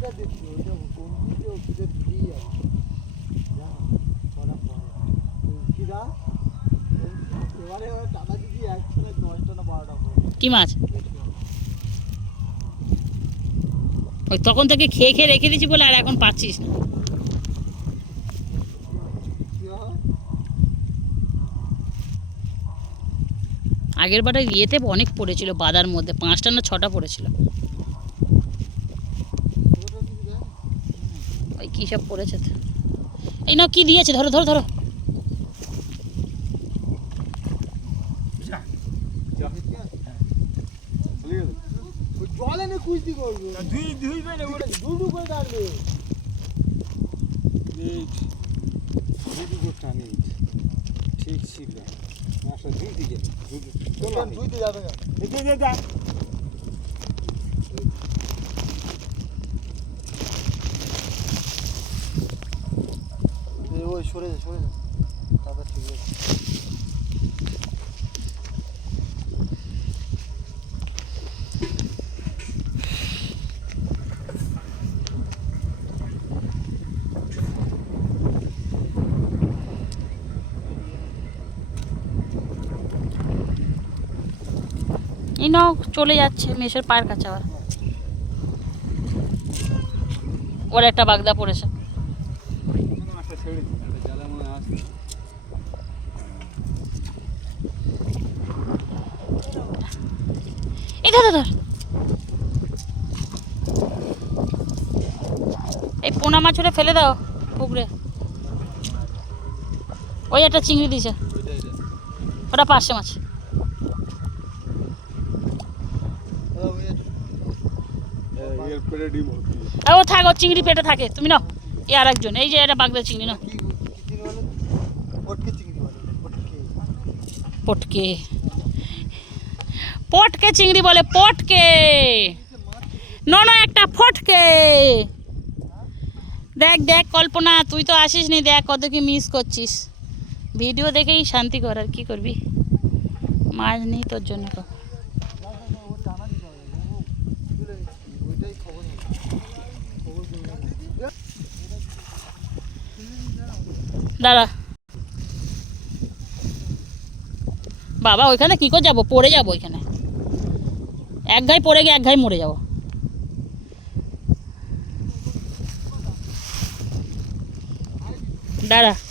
দশটা কি মাছ? ওই তখন তোকে খেয়ে খেয়ে রেখে দিচ্ছি বলে আর এখন পাচ্ছিস না। আগের বারে ইয়েতে অনেক পড়েছিল বাদার মধ্যে পাঁচটা না ছটা পড়েছিল। কী সব করেছে? এই নাও কি দিয়েছে? ধরো ধরো ধরো। জল কুস্তি করব। ওটা দুদু করে করতে ঠিক ছিল। মাসা ধুইতে গেলে দুদু ধুইতে যাবে না দে দে দে ওই সরে যা সরে যা। তারপর ঠিক আছে। নাও, চলে যাচ্ছে মেশের পায়ের কাছে আবার। ওর একটা বাগদা পড়েছে। এই ধর এই পোনা মাছ ওটা ফেলে দাও পুকুরে। ওই একটা চিংড়ি দিছে ওটা পার্শে মাছ। ও থাক চিংড়ি পেটে থাকে। তুমি নাও এই আর একজন এই যে এটা বাগদা চিংড়ি নাও। পটকে পটকে চিংড়ি বলে পটকে। নন একটা ফটকে। দেখ দেখ, কল্পনা, তুই তো আসিস নি দেখ কত কি মিস করছিস। ভিডিও দেখেই শান্তি কর, আর কি করবি? মাছ নেই তোর জন্য তো। দাঁড়া। বাবা, ওইখানে কী করে যাব? পড়ে যাব ওইখানে। এক ঘাই পড়ে গিয়ে এক ঘাই মরে যাব। দাঁড়া।